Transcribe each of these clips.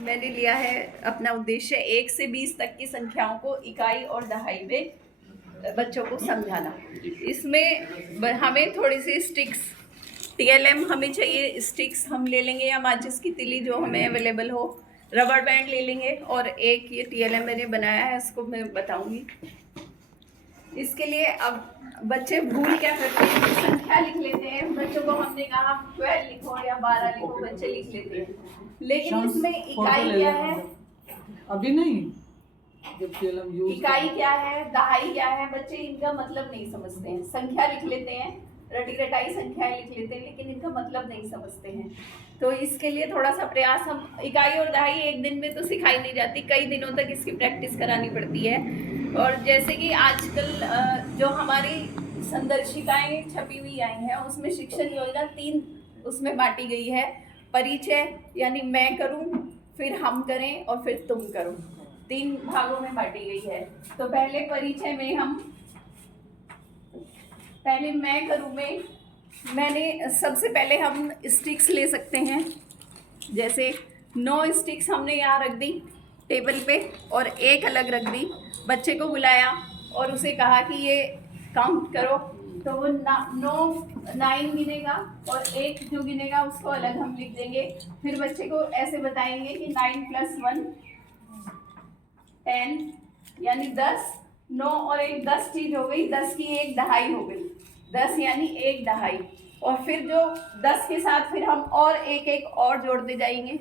मैंने लिया है अपना उद्देश्य 1 से 20 तक की संख्याओं को इकाई और दहाई में बच्चों को समझाना। इसमें हमें थोड़ी सी स्टिक्स टीएलएम हमें चाहिए, स्टिक्स हम ले लेंगे या माचिस की तिली जो हमें अवेलेबल हो, रबर बैंड ले लेंगे और एक ये टीएलएम मैंने बनाया है, इसको मैं बताऊंगी। इसके लिए अब बच्चे भूल क्या करते हैं, संख्या लिख लेते हैं। बच्चों को हमने कहा 12 लिखो या 12 लिखो, बच्चे लिख लेते हैं, लेकिन इसमें इकाई क्या है अभी नहीं, जब इकाई क्या है, दहाई क्या है, बच्चे इनका मतलब नहीं समझते हैं। संख्या लिख लेते हैं, रटी रटाई संख्याएं लिख लेते हैं, लेकिन इनका मतलब नहीं समझते हैं। तो इसके लिए थोड़ा सा प्रयास, हम इकाई और दहाई एक दिन में तो सिखाई नहीं जाती, कई दिनों तक इसकी प्रैक्टिस करानी पड़ती है। और जैसे कि आजकल जो हमारी संदर्शिकाएं छपी हुई आई हैं, उसमें शिक्षण योजना 3 उसमें बांटी गई है। परिचय यानी मैं करूं, फिर हम करें और फिर तुम करो, 3 भागों में बांटी गई है। तो पहले परिचय में पहले मैं करूं में मैंने सबसे पहले हम स्टिक्स ले सकते हैं। जैसे 9 स्टिक्स हमने यहाँ रख दी टेबल पे और एक अलग रख दी। बच्चे को बुलाया और उसे कहा कि ये काउंट करो, तो वो 9 गिनेगा और एक जो गिनेगा उसको अलग हम लिख देंगे। फिर बच्चे को ऐसे बताएंगे कि 9 + 1 10 यानी 10, 9 और 1 10 चीज हो गई, 10 की एक दहाई हो गई, 10 यानी एक दहाई। और फिर जो 10 के साथ फिर हम और एक एक और जोड़ते जाएंगे।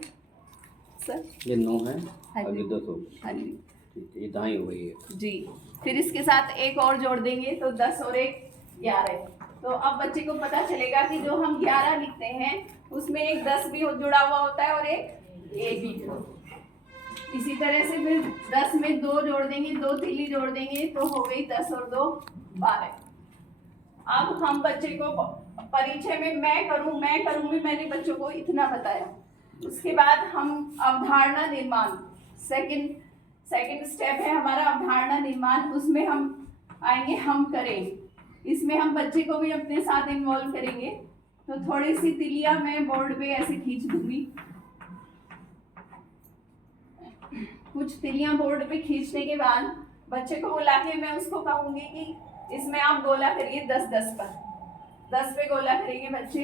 सर ये 9 है, हाँ अभी जी, 10 हो गई। हाँ जी, ठीक है, ये दहाई हो गई है जी। फिर इसके साथ एक और जोड़ देंगे तो 10 और 1 11। तो अब बच्चे को पता चलेगा कि जो हम 11 लिखते हैं उसमें एक 10 भी जुड़ा हुआ होता है और एक भी। इसी तरह से फिर 10 में 2 जोड़ देंगे, 2 तीली जोड़ देंगे तो हो गई 10 और 2 12। अब हम बच्चे को परिचय में मैं करूं में मैंने बच्चों को इतना बताया। उसके बाद हम अवधारणा निर्माण, सेकंड स्टेप है हमारा अवधारणा निर्माण। उसमें हम आएंगे हम करें, इसमें हम बच्चे को भी अपने साथ इन्वॉल्व करेंगे। तो थोड़ी सी तिलियां मैं बोर्ड पे ऐसे खींच दूंगी, कुछ तिलियां बोर्ड पे खींचने के बाद बच्चे को बुला के मैं उसको कहूंगी कि इसमें आप गोला करिए 10-10 पर, 10 पे गोला करेंगे बच्चे।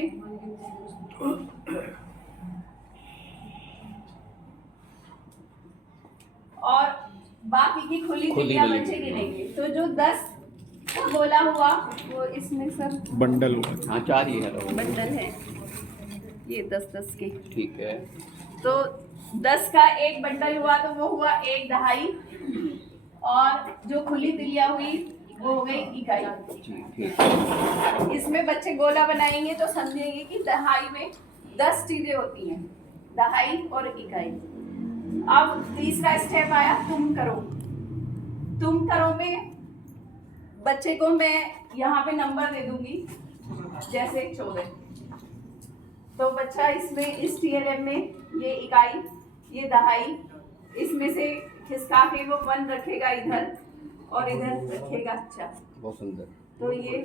और बाकी की खुली तिलियां बच्चे गिनेंगे। तो जो 10 का गोला हुआ वो इसमें सर बंडल हुआ, हाँ 4 ही है, बंडल है ये 10-10 के, ठीक है। तो 10 का एक बंडल हुआ तो वो हुआ एक दहाई, और जो खुली तिलियां हुई वो हो गई इकाई। इसमें बच्चे गोला बनाएंगे तो समझेंगे कि दहाई में 10 चीजें होती हैं, दहाई और इकाई। अब तीसरा स्टेप आया तुम करो में बच्चे को मैं यहाँ पे नंबर दे दूंगी, जैसे 14। तो बच्चा इसमें इस टीएलएम में ये इकाई, ये दहाई, इसमें से खिसका के वो 1 रखेगा इधर और इधर रखेगा। अच्छा, बहुत सुंदर। तो ये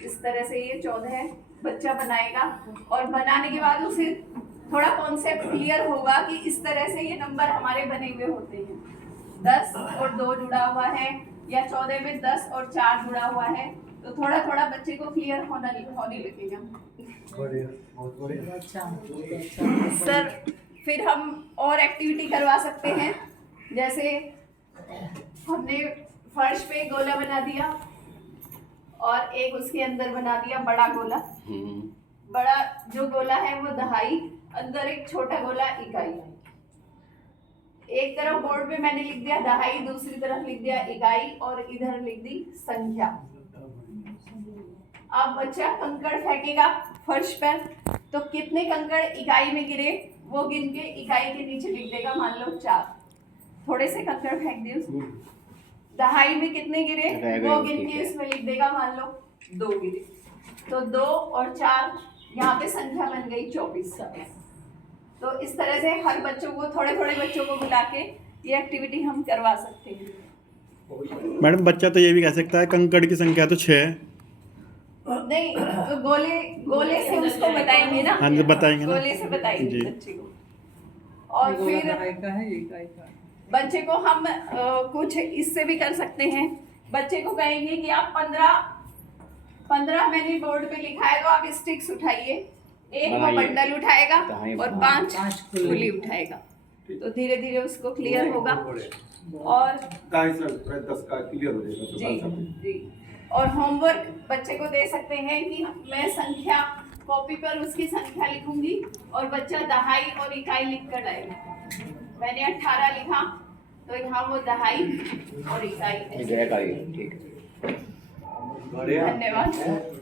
इस तरह से ये 14 बच्चा बनाएगा। और बनाने के बाद उसे थोड़ा कॉन्सेप्ट क्लियर होगा कि इस तरह से ये नंबर हमारे बने हुए होते हैं। 10 और 2 जुड़ा हुआ है, या 14 में 10 और 4 जुड़ा हुआ है। तो थोड़ा थोड़ा बच्चे को क्लियर होने लगेगा। सर फिर हम और एक्टिविटी करवा सकते हैं। जैसे हमने फर्श पे गोला बना दिया और एक उसके अंदर बना दिया बड़ा गोला। बड़ा जो गोला है वो दहाई, अंदर एक छोटा गोला इकाई। एक तरफ बोर्ड पे मैंने लिख दिया दहाई, दूसरी तरफ लिख दिया इकाई और इधर लिख दी संख्या। अब बच्चा कंकड़ फेंकेगा फर्श पर, तो कितने कंकड़ इकाई में गिरे वो गिन के इकाई के नीचे लिख देगा, मान लो 4। थोड़े से कंकड़ फेंक दिए। दहाई में कितने गिरे वो गिन के इसमें लिख देगा, मान लो 2 गिरे। तो 2 और 4 यहाँ पे संख्या बन गई 24। तो इस तरह से हर बच्चों को, थोड़े थोड़े बच्चों को बुला के ये एक्टिविटी हम करवा सकते हैं। मैडम बच्चा तो ये भी कह सकता है कंकड़ की संख्या तो 6 है। नहीं, तो गोले से उसको बताएंगे ना। हाँ जी, बताएंगे ना, गोले से बताएंगे जी। बच्चे को। और ये फिर दहाई का है, ये इकाई का है। बच्चे को हम कुछ इससे भी कर सकते हैं। बच्चे को कहेंगे कि आप 15 मैंने बोर्ड पे लिखा है तो आप स्टिक्स उठाइए। एक वो बनाइए। बंडल उठाएगा दाएं और बाएं। 5 5 खुली उठाएगा। तो धीरे धीरे उसको क्लियर होगा। और 10 का क्लियर हो जाएगा तो जी बन सकते जी और होमवर्क बच्चे को दे सकते हैं कि मैं संख्या कॉपी पर उसकी संख्या लिखूंगी और बच्चा दहाई और इकाई लिख कर लाएगा। मैंने 18 लिखा तो यहाँ वो दहाई और इकाई ये है। जय का ही है, ठीक है। धन्यवाद।